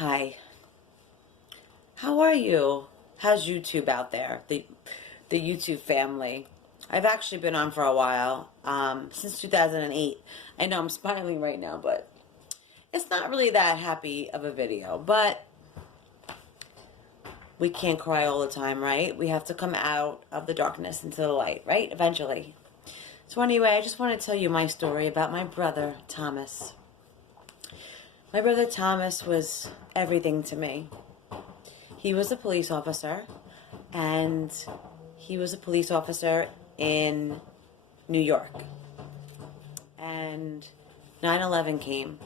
Hi. How are you? How's YouTube out there? The YouTube family. I've actually been on for a while, since 2008. I know I'm smiling right now, but it's not really that happy of a video. But we can't cry all the time, right? We have to come out of the darkness into the light, right? Eventually. So anyway, I just want to tell you my story about my brother, Thomas. My brother Thomas was everything to me. He was a police officer, and he was a police officer in New York. And 9/11 came,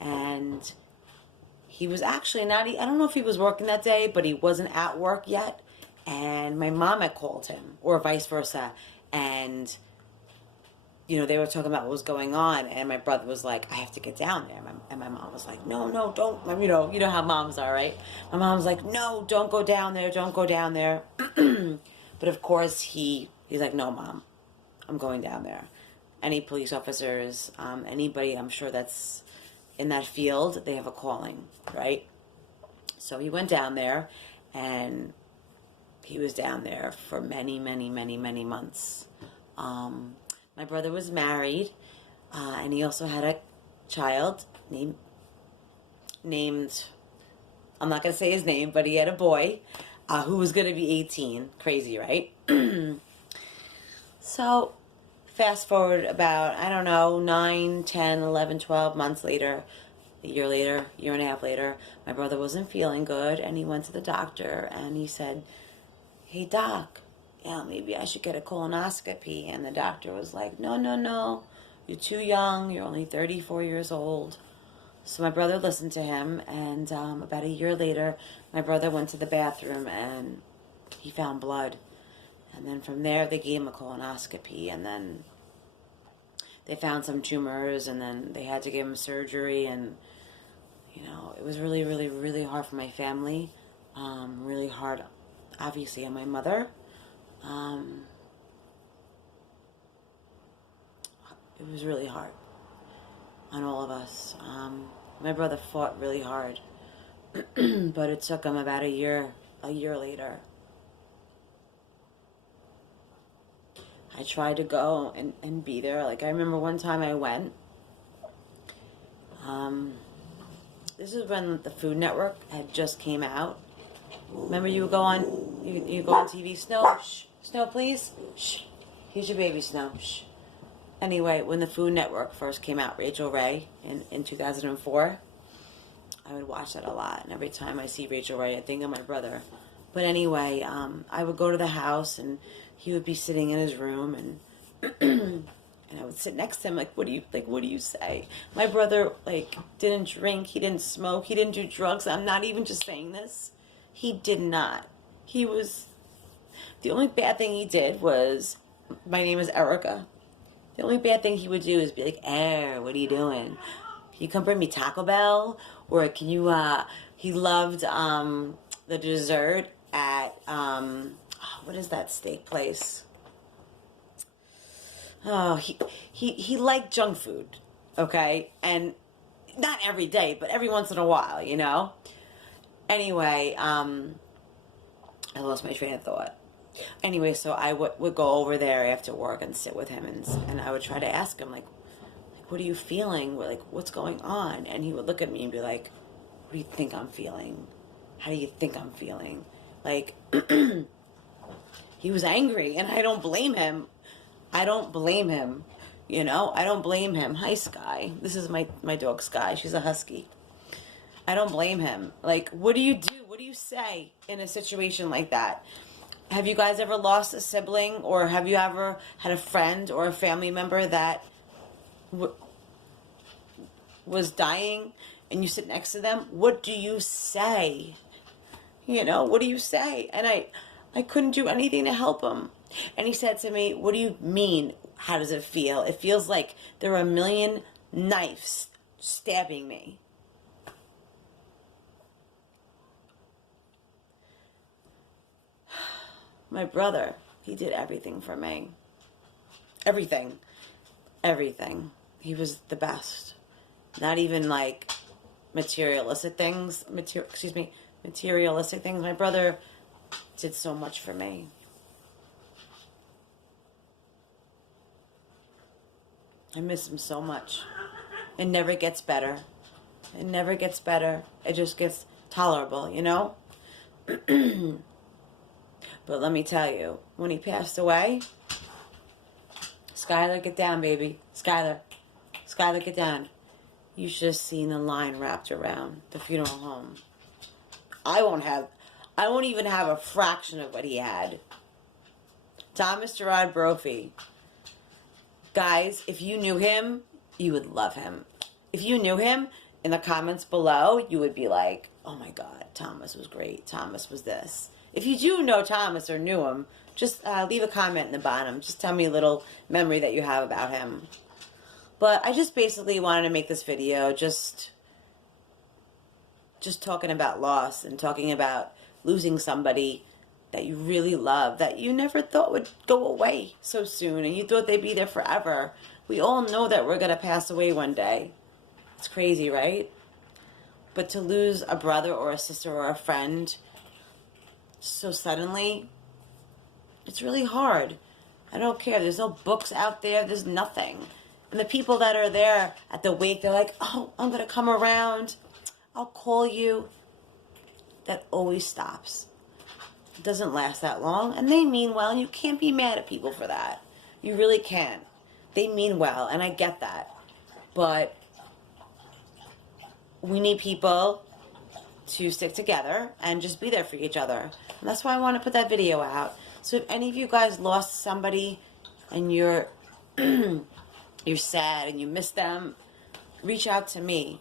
and he was actually not, I don't know if he was working that day, but he wasn't at work yet. And my mom had called him, or vice versa, and they were talking about what was going on, and my brother was like, I have to get down there. And my mom was like, no, don't. You know how moms are, right? My mom was like, no, don't go down there, don't go down there. But of course, he's like, no, Mom, I'm going down there. Any police officers, anybody, I'm sure that's in that field, they have a calling, right? So he went down there, and he was down there for many, many, many, many months. My brother was married, and he also had a child named, I'm not going to say his name, but he had a boy who was going to be 18. Crazy, right? So, fast forward about, I don't know, 9, 10, 11, 12 months later, a year later, year and a half later, my brother wasn't feeling good, and he went to the doctor, and he said, hey, Doc, maybe I should get a colonoscopy. And the doctor was like, no, you're too young, you're only 34 years old. So my brother listened to him, and about a year later, my brother went to the bathroom, and he found blood. And then from there, they gave him a colonoscopy, and then they found some tumors, and then they had to give him surgery, and, it was really, really, really hard for my family, really hard, obviously, on my mother. It was really hard on all of us. My brother fought really hard, but it took him about a year later. I tried to go and be there. Like, I remember one time I went. This is when the Food Network had just came out. Remember, you would go on, you go on TV. Snow, shh, Snow, please. Shh. Here's your baby, Snow. Shh. Anyway, when the Food Network first came out, Rachel Ray in 2004, I would watch that a lot. And every time I see Rachel Ray, I think of my brother. But anyway, I would go to the house, and he would be sitting in his room, and and I would sit next to him, like, what do you say? My brother, didn't drink, he didn't smoke, he didn't do drugs. I'm not even just saying this. He did not. The only bad thing he did was, my name is Erika. The only bad thing he would do is be like, what are you doing? Can you come bring me Taco Bell? Or can you, he loved the dessert at, what is that steak place? Oh, he liked junk food, okay? And not every day, but every once in a while, Anyway, I lost my train of thought. Anyway, so I would go over there after work and sit with him, and I would try to ask him, what are you feeling? What's going on? And he would look at me and be like, what do you think I'm feeling? How do you think I'm feeling? He was angry, and I don't blame him. I don't blame him. Hi, Sky. This is my dog, Sky. She's a husky. I don't blame him. What do you do? What do you say in a situation like that? Have you guys ever lost a sibling, or have you ever had a friend or a family member that was dying and you sit next to them? What do you say? What do you say? And I couldn't do anything to help him. And he said to me, what do you mean? How does it feel? It feels like there are a million knives stabbing me. My brother, he did everything for me. Everything. He was the best. Not even materialistic things. Materialistic things. My brother did so much for me. I miss him so much. It never gets better. It never gets better. It just gets tolerable, you know? But let me tell you, when he passed away, Skylar, get down, baby. Skylar, get down. You should have seen the line wrapped around the funeral home. I won't even have a fraction of what he had. Thomas Gerard Brophy. Guys, if you knew him, you would love him. If you knew him, in the comments below, you would be like, oh my God, Thomas was great. Thomas was this. If you do know Thomas or knew him, just leave a comment in the bottom. Just tell me a little memory that you have about him. But I just basically wanted to make this video just talking about loss and talking about losing somebody that you really love, that you never thought would go away so soon, and you thought they'd be there forever. We all know that we're going to pass away one day. It's crazy, right? But to lose a brother or a sister or a friend so suddenly, it's really hard. I don't care. There's no books out there. There's nothing. And the people that are there at the wake, they're like, oh, I'm going to come around. I'll call you. That always stops. It doesn't last that long. And they mean well, and you can't be mad at people for that. You really can't. They mean well, and I get that. But we need people to stick together and just be there for each other. And that's why I want to put that video out. So if any of you guys lost somebody and you're you're sad and you miss them, reach out to me.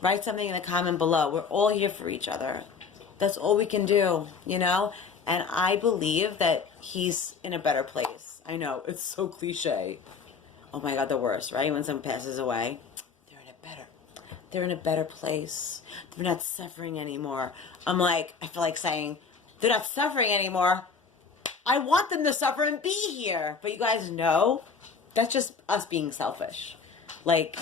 Write something in the comment below. We're all here for each other. That's all we can do, you know? And I believe that he's in a better place. I know, it's so cliche. Oh my God, the worst, right? When someone passes away, they're in a better place. They're not suffering anymore. I feel like saying, they're not suffering anymore. I want them to suffer and be here. But you guys know, that's just us being selfish. Like,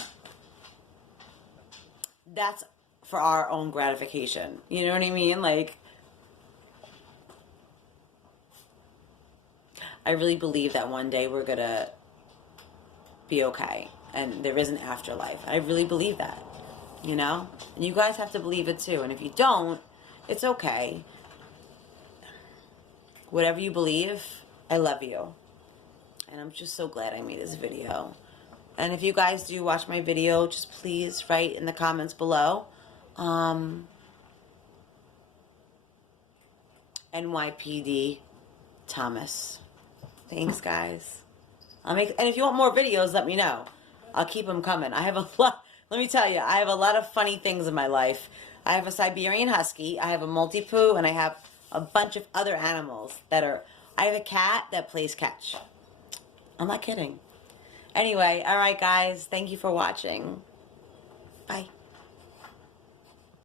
that's for our own gratification. You know what I mean? Like, I really believe that one day we're gonna be okay. And there is an afterlife. I really believe that. You know? And you guys have to believe it too. And if you don't, it's okay. Whatever you believe, I love you. And I'm just so glad I made this video. And if you guys do watch my video, just please write in the comments below. NYPD Thomas. Thanks, guys. And if you want more videos, let me know. I'll keep them coming. I have a lot. Let me tell you, I have a lot of funny things in my life. I have a Siberian Husky, I have a Maltipoo, and I have a bunch of other animals that are... I have a cat that plays catch. I'm not kidding. Anyway, alright guys, thank you for watching. Bye.